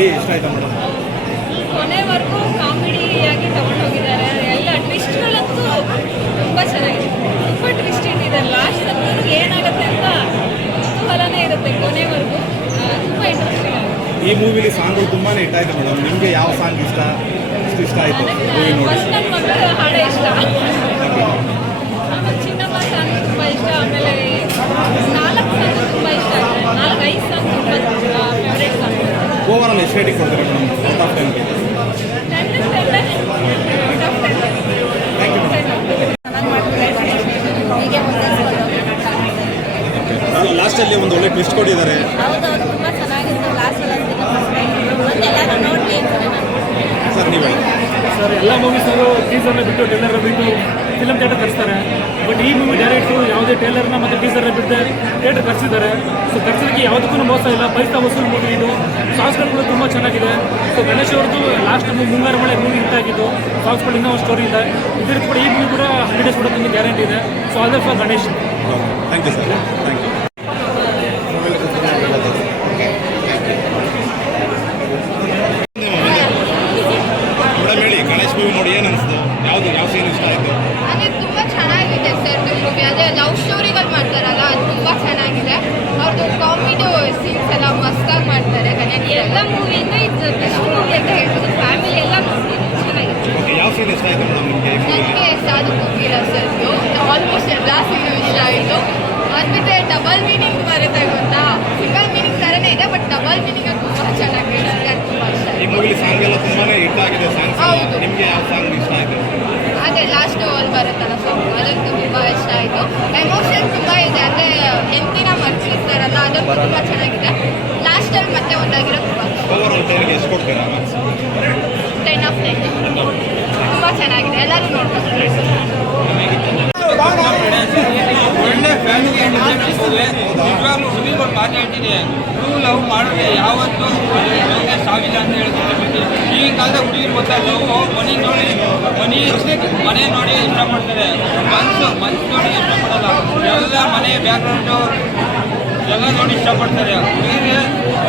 Comedy ಇಷ್ಟ ಆಯ್ತಾ madam? ಕೊನೆವರೆಗೂ ಕಾಮಿಡಿಯಾಗಿ ತಗೊಂಡು ಹೋಗಿದ್ದಾರೆ. ಎಲ್ಲ ಟ್ವಿಸ್ಟ್ಗಳಂತೂ ತುಂಬ ಚೆನ್ನಾಗಿದೆ. ತುಂಬ ಟ್ವಿಸ್ಟ್ ಇಟ್ಟಿದ್ದಾರೆ. ಲಾಸ್ಟ್ ಅಂತೂ ಏನಾಗುತ್ತೆ ಅಂತ ಕುತೂಹಲನೇ ಇರುತ್ತೆ ಕೊನೆವರೆಗೂ. ತುಂಬ ಇಂಟ್ರೆಸ್ಟಿಂಗ್ ಆಗುತ್ತೆ. ಈ ಮೂವಿಲಿ ಸಾಂಗ್ಗಳು ತುಂಬಾ ಹಿಟ್ ಆಯ್ತು ಮೇಡಮ್. ನಿಮಗೆ ಯಾವ ಸಾಂಗ್ ಇಷ್ಟ ಆಯಿತು ಮೂವಿ ನೋಡಿ? ಫಸ್ಟ್ ನನ್ನ ಮಗಳು ಹಾಡೇ ಇಷ್ಟ. ಆಮೇಲೆ ಚಿನ್ನಮ್ಮ ಸಾಂಗ್ ತುಂಬ ಇಷ್ಟ. ಆಮೇಲೆ 4 ಸಾಂಗ್ ತುಂಬ ಇಷ್ಟ ಆಗಿದೆ. 4-5 ಸಾಂಗ್ ತುಂಬ ಫೇವ್ರೇಟ್ ಸಾಂಗ್. ಓವರಾಲ್ ಎಷ್ಟು ರೇಟಿಂಗ್ ಕೊಡ್ತೀರಾ ಮೇಡಮ್ ಔಟ್ ಆಫ್ 10ಗೆ? 10 out of 10. Thank you madam. ಲಾಸ್ಟಲ್ಲಿ ಒಂದು ಒಳ್ಳೆ ಟ್ವಿಸ್ಟ್ ಕೊಟ್ಟಿದ್ದಾರೆ. ಹೌದೌದು, ತುಂಬ ಚೆನ್ನಾಗಿತ್ತು. ಲಾಸ್ಟಲ್ಲಿ ಎಲ್ಲರೂ ನೋಡಿ ಸರ್ ನೀವು ಸರ್, ಎಲ್ಲ ಮೂವೀಸರು ಟೀಸರ್ನ ಬಿಟ್ಟು ಟ್ರೇಲರ್ನ ಬಿಟ್ಟು ಫಿಲಮ್ ಥಿಯೇಟರ್ ಕರೆಸ್ತಾರೆ. ಬಟ್ ಈ ಮೂವಿ ಡೈರೆಕ್ಟು ಯಾವುದೇ ಟ್ರೇಲರ್ನ ಮತ್ತು ಟೀಸರ್ನ ಬಿಟ್ಟು ಥಿಯೇಟರ್ ಕರೆಸಿದ್ದಾರೆ. ಸೊ ಕರ್ಸೋದಕ್ಕೆ ಯಾವುದಕ್ಕೂ ಮೋಸ ಇಲ್ಲ. ಪೈಸಾ ವಸೂಲ್ ಮೂವಿ ಇದು. ಸಾಂಗ್ಸ್ಗಳು ತುಂಬ ಚೆನ್ನಾಗಿದೆ. ಸೊ ಗಣೇಶ್ ಅವ್ರದ್ದು ಲಾಸ್ಟ್ ಮುಂಗಾರು ಮಳೆ ಮೂವಿ ಹಿಟ್ ಆಗಿದ್ದು. ಸಾಂಗ್ಸ್ಗಳು ಇನ್ನೂ ಒಂದು ಸ್ಟೋರಿ ಇದೆ. ಇದ್ರ ಕೂಡ ಈ ಮೂವಿ ಕೂಡ 100 ಡೇಸ್ ಕೂಡ ತುಂಬ ಗ್ಯಾರಂಟಿ ಇದೆ. ಸೊ ಅದೇ for Ganesh. Thank you sir. Thank you. Madam ಹೇಳಿ, ಗಣೇಶ್ ಮೂವಿ ನೋಡಿ ಏನು ಅನಿಸ್ತು? ಯಾವ ಸೀನ್ ಇಷ್ಟ ಆಯಿತು? ಅದೇ ತುಂಬ ಚೆನ್ನಾಗಿದೆ ಸರ್ ಮೂವಿ. ಅದೇ ಲವ್ ಸ್ಟೋರಿಗಳು ಮಾಡ್ತಾರಲ್ಲ, ಅದು ತುಂಬ ಚೆನ್ನಾಗಿದೆ. ಅವ್ರದ್ದು ಕಾಮಿಡಿ ಸೀನ್ಸ್ ಎಲ್ಲ ಮಸ್ತಾಗಿ ಮಾಡ್ತಾರೆ. ಎಲ್ಲ ಮೂವಿಯಿಂದ ಇದು ಬೆಸ್ಟ್ ಮೂವಿ ಅಂತ ಹೇಳ್ಬೋದು. ಫ್ಯಾಮಿಲಿ ಎಲ್ಲ ನೋಡ್ತೀನಿ, ಚೆನ್ನಾಗಿದೆ. ಓಕೆ, ಯಾವ ಸೀನ್ ಇಷ್ಟ ಆಯಿತು ಮೇಡಮ್ ನಿಮಗೆ? ನನಗೆ ಸಾಧು ಕೋಕಿಲ ಸರ್ದು ಆಲ್ಮೋಸ್ಟ್ ಎಲ್ಲ ಸೀನು ಇಷ್ಟ ಆಯಿತು. ಅದು ಬಿಟ್ಟರೆ ಡಬಲ್ ಮೀನಿಂಗ್ ಬರುತ್ತೆ ಗೊತ್ತಾ. ಸಿಂಗಲ್ ಮೀನಿಂಗ್ ಥರನೇ ಇದೆ, ಬಟ್ ಡಬಲ್ ಮೀನಿಂಗ್ ತುಂಬ ಚೆನ್ನಾಗಿ ಹೇಳಿದ್ದಾರೆ. ತುಂಬ ಇಷ್ಟ ಈ ಆಯಿತು. ಮೂವಿಲಿ ಸಾಂಗ್ ಎಲ್ಲ ತುಂಬಾ ಹಿಟ್ ಆಗಿದೆ. ಸಾಂಗ್ಸ್ ಹೌದು. ನಿಮಗೆ ಯಾವ ಸಾಂಗ್ ಇಷ್ಟ ಆಯಿತು? ಅದೇ ಲಾಸ್ಟ್ ಅಲ್ಲಿ ಬರುತ್ತಲ್ಲ ಸಾಂಗ್, ಅದಂತೂ ತುಂಬ ಇಷ್ಟ ಆಯಿತು. ಎಮೋಷನ್ ತುಂಬ ಇದೆ. ಅಂದರೆ ಹೆಂಡತಿನ ಮರ್ಚಿರ್ತಾರಲ್ಲ, ಅದಂತೂ ತುಂಬ ಚೆನ್ನಾಗಿದೆ. ಲಾಸ್ಟಲ್ಲಿ ಮತ್ತೆ ಒಂದಾಗಿರೋ ತುಂಬ ಓವರಾಲ್ 10ಗೆ ಎಷ್ಟು ಕೊಡ್ತೀರಾ? 10 ಆಫ್ 10 ತುಂಬ ಚೆನ್ನಾಗಿದೆ. ಎಲ್ಲರೂ ನೋಡ್ತಾರೆ. ಒಳ್ಳೆ ಫ್ಯಾಮಿಲಿ ಎಂಟರ್ಟೈನ್ಮೆಂಟ್ ನಿಜವಾಗ್ಲೂ ಸುದೀಪ್ ಅವ್ರು ಮಾತಾಡ್ತೀನಿ. ಟ್ರೂ ಲವ್ ಮಾಡಿದ್ರೆ ಯಾವತ್ತೂ ನನಗೆ ಸಾವಿಲ್ಲ ಅಂತ ಹೇಳ್ತೀನಿ. ಈ ಕಾಲದ ಹುಡುಗಿರು ಗೊತ್ತಾ, ಲವ್ ಮನೆ ನೋಡಿ ಮನೆ ನೋಡಿ ಇಷ್ಟಪಡ್ತಾರೆ. ಮನ್ಸು ನೋಡಿ ಇಷ್ಟಪಡಲ್ಲ. ಎಲ್ಲ ಮನೆ ಬ್ಯಾಕ್ಗ್ರೌಂಡು ಎಲ್ಲ ನೋಡಿ ಇಷ್ಟಪಡ್ತಾರೆ. ಹುಡುಗಿಗೆ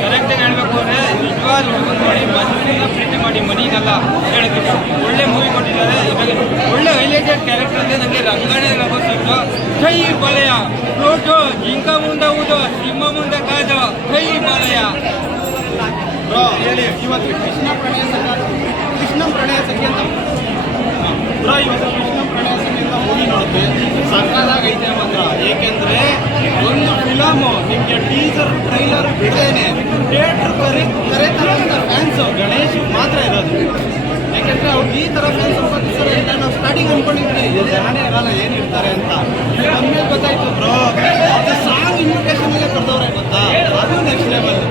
ಕರೆಕ್ಟಾಗಿ ಹೇಳ್ಬೇಕು ಅಂದರೆ ನಿಜವಾದ ಹುಡುಗರು ನೋಡಿ ಮನಸ್ಸಿನ ಪ್ರೀತಿ ಮಾಡಿ ಮನೆಗೆಲ್ಲ ಹೇಳ್ತೀನಿ. ಒಳ್ಳೆ ಮೂವಿ ಕೊಟ್ಟಿದ್ದಾರೆ. ಇವಾಗ ಒಳ್ಳೆ ಹೈಲೈಟೆಡ್ ಕ್ಯಾರೆಕ್ಟರ್ ಅಂದರೆ ನನಗೆ ರಂಗಣೆ ರಘುಸರ್ದು ಕೈ ಬಲಯ ನೋಟು ಜಿಂಕ ಮುಂದೆ ಊದು ಸಿಂಹ ಮುಂದೆ ಕಾದು ಕೈ ಬಲಯ. ಹೇಳಿ, ಇವತ್ತು ಕೃಷ್ಣ ಪ್ರಣಯ ಸಖಿ ಅಂತ ಇವತ್ತು ಕೃಷ್ಣ ಪ್ರಣಯ ಸಖಿ ಅಂತ ಮೂವಿ ನೋಡುತ್ತೆ. ಸಕ್ಕದಾಗೈತೆ ಮಾತ್ರ. ಏಕೆಂದರೆ ಒಂದು ಫಿಲಮು ನಿಮಗೆ ಟೀಸರ್ ಟ್ರೈಲರ್ ಬಿಡೇನೆ ಥಿಯೇಟ್ರ್ ಕರೆತರಂಥ ಫ್ಯಾನ್ಸು ಗಣೇಶ್ ಮಾತ್ರ ಇರೋದು. ಯಾಕೆಂದರೆ ಅವ್ರಿಗೆ ಈ ಥರ ಫ್ಯಾನ್ಸ್ ಸರ್ ಅಂತ ನಾವು ಸ್ಟಾರ್ಟಿಂಗ್ ಅಂದ್ಕೊಂಡಿದ್ವಿ ಜನನೇ ಇರಲ್ಲ ಏನಿರ್ತಾರೆ ಅಂತ. ನಮಗೆ ಗೊತ್ತಾಯ್ತು ಬ್ರೋ, ಅದು ಸಾಂಗ್ ಇನ್ವಿಟೇಷನ್ಗೆ ಕರೆದವ್ರೆ ಗೊತ್ತಾ, ಅದು ನೆಕ್ಸ್ಟ್ ಲೆವೆಲ್.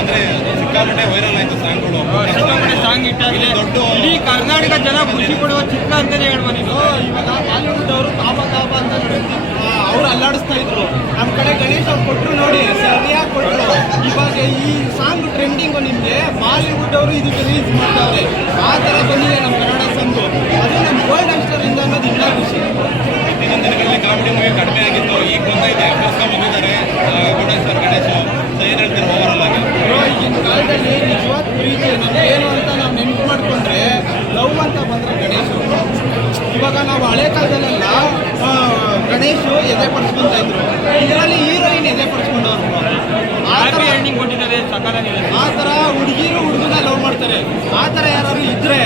ಅಂದರೆ ಸಿಕ್ಕಾಪಟ್ಟೆ ವೈರಲ್ ಆಯಿತು ಸಾಂಗ್ಗಳು. ಸಾಂಗ್ ಇಟ್ಟಾಗಿದೆ. ದೊಡ್ಡ ಇಡೀ ಕರ್ನಾಟಕ ಜನ ಖುಷಿ ಪಡುವ ಚಿತ್ರ ಅಂತಲೇ ಹೇಳ್ಬೋದು. ಇದು ಇವಾಗ ಬಾಲಿವುಡ್ ಅವರು ತಾಪ ಅಂತ ಅವ್ರು ಅಲ್ಲಾಡಿಸ್ತಾ ಇದ್ರು. ನಮ್ಮ ಕಡೆ ಗಣೇಶ್ ಅವ್ರು ಕೊಟ್ಟರು ನೋಡಿ, ಸರಿಯಾಗಿ ಕೊಟ್ಟರು. ಇವಾಗ ಈ ಸಾಂಗ್ ಟ್ರೆಂಡಿಂಗು ನಿಮಗೆ ಬಾಲಿವುಡ್ ಅವರು ಇದಕ್ಕೆ ರಿಲೀಸ್ ಮಾಡ್ತಾವ್ರೆ. ಆ ಥರ ಬಂದಿದೆ ನಮ್ಮ ಕನ್ನಡ ಸಾಂಗು. ಅದು ನಮ್ಮ ಗೋಲ್ಡ್ ಇಂದ ಅನ್ನೋದು ಇನ್ನೂ ಖುಷಿ. ಇತ್ತೀಚಿನ ದಿನಗಳಲ್ಲಿ ಕಾಮಿಡಿ ಮೂವಿ ಕಡಿಮೆ ಆಗಿತ್ತು, ಈಗ ಬಂದೈತೆ. ಬಂದಿದ್ದಾರೆ ಗಣೇಶ್ ಏನು ಹೇಳ್ತಾರೆ ಓವರಾಲ್ ಆಗಿ? ಈಗಿನ ಕಾಲದಲ್ಲಿ ನಿಜವಾದ ಪ್ರೀತಿ ನಮಗೇನು ಅಂತ ನಾವು ನೆನ್ಪು ಮಾಡಿಕೊಂಡ್ರೆ ಲವ್ ಅಂತ ಬಂದರೆ ಗಣೇಶು. ಇವಾಗ ನಾವು ಹಳೆ ಕಾಲದಲ್ಲೆಲ್ಲ ಗಣೇಶು ಎದೆ ಪಡಿಸ್ಕೊಂತ ಇದ್ರು. ಇದರಲ್ಲಿ ಹೀರೋಯಿನ್ ಎದೆ ಪಡಿಸ್ಕೊಂಡವ್ರು. ಆ ಥರ ಎಂಡಿಂಗ್ ಕೊಟ್ಟಿದ್ದಾರೆ, ಸಕಾಲಾಗಿದೆ. ಆ ಥರ ಹುಡುಗಿರು ಹುಡುಗನ ಲವ್ ಮಾಡ್ತಾರೆ. ಆ ಥರ ಯಾರು ಇದ್ರೆ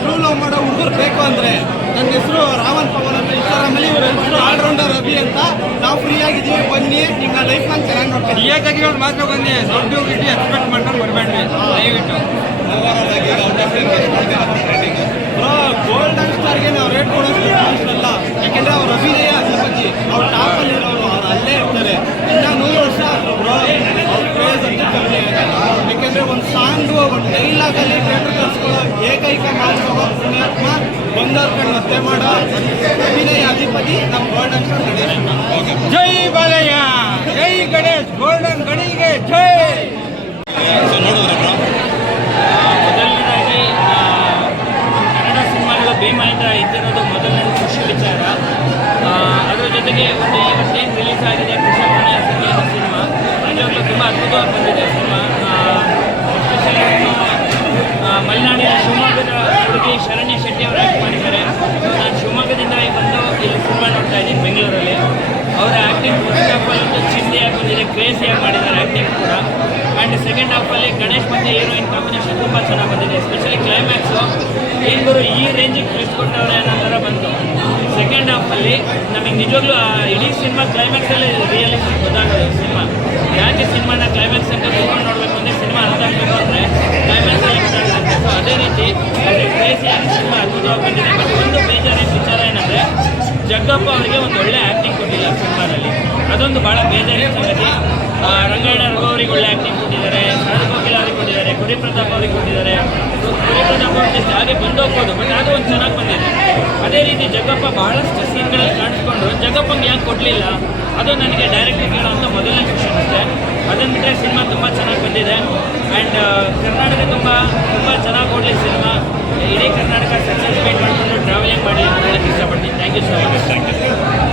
ಟ್ರೂ ಲವ್ ಮಾಡೋ ಹುಡುಗರು ಬೇಕು ಅಂದರೆ ನನ್ನ ಹೆಸರು ರಾವಣ್ ಪವನ್ ಅಂತ, ಇನ್ಸ್ಟಾಗ್ರಾಮಲ್ಲಿ ಇವ್ರ ಹೆಸರು ಆಲ್ರೌಂಡರ್ ಅಭಿ ಅಂತ. ನಾವು ಫ್ರೀ ಆಗಿದ್ದೀವಿ, ಬನ್ನಿ, ನಿಮ್ಮ ಲೈಫ್ ನಾನು ಚೆನ್ನಾಗಿ ನೋಡ್ತೀನಿ. ಥಿಯೇಟರ್ಗಳು ಮಾತ್ರ ಬನ್ನಿ, ದೊಡ್ಡ ಗಿಟ್ಟಿ ಎಕ್ಸ್ಪೆಕ್ಟ್ ಮಾಡ್ಕೊಂಡು ಬರಬೇಡ್ರಿ ದಯವಿಟ್ಟು. ಗೋಲ್ಡನ್ ಸ್ಟಾರ್ಗೆ ನಾವು ರೇಟ್ ಕೊಡೋದು ಇಷ್ಟಲ್ಲ. ಯಾಕೆಂದರೆ ಅವ್ರ ಅಭಿನಯ ಅಧಿಪತಿ, ಅವ್ರ ಟಾಪಲ್ಲಿ ಇರೋರು, ಅವ್ರು ಅಲ್ಲೇ ಇರ್ತಾರೆ. ಇನ್ನು 100 ವರ್ಷ ಅವ್ರ ಕ್ರೇಜ್ ಅಂತ ಕಮ್ಮಿ ಆಗಲ್ಲ. ಯಾಕೆಂದರೆ ಒಂದು ಸಾಂಗು, ಒಂದು ಡೈಲಾಗಲ್ಲಿ ಥಿಯೇಟರ್ ಕಲಿಸ್ಕೊಳ್ಳೋ ಏಕೈಕ ಮಾನವ ಪುಣ್ಯಾತ್ಮ ಬಂದವ್ರ ಕಡೆ ಮತ್ತೆ ಮಾಡೋ ಅಭಿನಯ ಅಧಿಪತಿ ನಮ್ಮ ಗೋಲ್ಡನ್ ಸ್ಟಾರ್ ಗಣೇಶ್. ಜೈ ಬಾಲಯ್ಯ, ಜೈ ಗಣೇಶ್, ಗೋಲ್ಡನ್ ಗಣಿಗೆ ಜೈ. ಮೊದಲನೇದಾಗಿ ಕನ್ನಡ ಸಿನಿಮಾಗಳು ಬೇಮಾಯಿತ ಇದ್ದಿರೋದು ಮೊದಲನೇ ಖುಷಿ ವಿಚಾರ. ಅದರ ಜೊತೆಗೆ ಇವತ್ತೇನು ರಿಲೀಸ್ ಆಗಿದೆ ಕೃಷ್ಣ ಪ್ರಣಯ ಸಖಿ ಅನ್ನೋ ಸಿನಿಮಾ, ನಿಜವಾಗ್ಲೂ ತುಂಬ ಅದ್ಭುತವಾಗಿ ಬಂದಿದೆ ಸಿನಿಮಾ. ಕ್ರೇಜಿಯಾಗಿ ಮಾಡಿದ್ದಾರೆ ಆ್ಯಕ್ಟಿಂಗ್ ಕೂಡ. ಆ್ಯಂಡ್ ಸೆಕೆಂಡ್ ಹಾಫಲ್ಲಿ ಗಣೇಶ್ ಮತ್ತು ಹೀರೋಯಿನ್ ಕಾಂಬಿನೇಷನ್ ತುಂಬ ಚೆನ್ನಾಗಿ ಬಂದಿದೆ. ಎಸ್ಪೆಷಲಿ ಕ್ಲೈಮ್ಯಾಕ್ಸು ಏನು ಗುರು ಈ ರೇಂಜಿಗೆ ಟ್ವಿಸ್ಟ್ ಕೊಟ್ಟವ್ರೆ ಅನ್ನೋ ಥರ ಬಂತು. ಸೆಕೆಂಡ್ ಹಾಫಲ್ಲಿ ನಮಗೆ ನಿಜವಾಗ್ಲೂ ಆ ಇಡೀ ಸಿನಿಮಾ ಕ್ಲೈಮ್ಯಾಕ್ಸಲ್ಲಿ ರಿಯಲಿ ಗೊತ್ತಾಗೋದು ಸಿನಿಮಾ ಯಾಕೆ ಸಿನಿಮಾನ ಕ್ಲೈಮ್ಯಾಕ್ಸ್ ಅಂತ ತಿಳ್ಕೊಂಡು ನೋಡಬೇಕು ಅಂದರೆ ಸಿನಿಮಾ ಅರ್ಥ ಆಗಬೇಕು ಅಂದರೆ ಕ್ಲೈಮ್ಯಾಕ್ಸ್ ಗೊತ್ತಾಗುತ್ತೆ. ಸೊ ಅದೇ ರೀತಿ ಅದೇ ಕ್ರೇಜಿಯಾಗಿ ಸಿನಿಮಾ ಅದ್ಭುತವಾಗಿ ಬಂದಿದೆ. ಬಟ್ ಒಂದು ಬೇಜಾರಿನ ವಿಚಾರ ಏನಂದರೆ ಜಗ್ಗಪ್ಪ ಅವರಿಗೆ ಒಂದು ಒಳ್ಳೆ ಆ್ಯಕ್ಟಿಂಗ್ ಕೊಟ್ಟಿಲ್ಲ ಸಿನಿಮಾದಲ್ಲಿ. ಅದೊಂದು ಭಾಳ ಬೇಜಾರಿನ ಸಂಗತಿ. ರಂಗಾಯಣ ರಘು ಅವ್ರಿಗೆ ಒಳ್ಳೆ ಆ್ಯಕ್ಟಿಂಗ್ ಕೊಟ್ಟಿದ್ದಾರೆ, ಶರದ್ ಕೋಕಿಲ ಅವ್ರಿಗೆ ಕೊಟ್ಟಿದ್ದಾರೆ, ಕುರಿ ಪ್ರತಾಪ್ ಅವ್ರಿಗೆ ಕೊಟ್ಟಿದ್ದಾರೆ. ಕುರಿ ಪ್ರತಾಪ್ ಅವ್ರಿಗೆ ಜಸ್ಟ್ ಹಾಗೆ ಬಂದೋಗ್ಬೋದು, ಬಟ್ ಅದು ಒಂದು ಚೆನ್ನಾಗಿ ಬಂದಿದೆ. ಅದೇ ರೀತಿ ಜಗ್ಗಪ್ಪ ಬಹಳಷ್ಟು ಸೀನ್ಗಳಲ್ಲಿ ಕಾಣಿಸ್ಕೊಂಡು ಜಗ್ಗಪ್ಪಂಗೆ ಯಾಕೆ ಕೊಡಲಿಲ್ಲ ಅದು ನನಗೆ ಡೈರೆಕ್ಟಾಗಿ ಹೇಳೋಂಥ ಮೊದಲನೇ ಕ್ವಶನ್ ಅಷ್ಟೇ. ಅದನ್ನು ಬಿಟ್ಟರೆ ಸಿನಿಮಾ ತುಂಬ ಚೆನ್ನಾಗಿ ಬಂದಿದೆ. ಆ್ಯಂಡ್ ಕರ್ನಾಟಕ ತುಂಬ ಚೆನ್ನಾಗಿ ಓಡಲಿ ಸಿನಿಮಾ. ಇಡೀ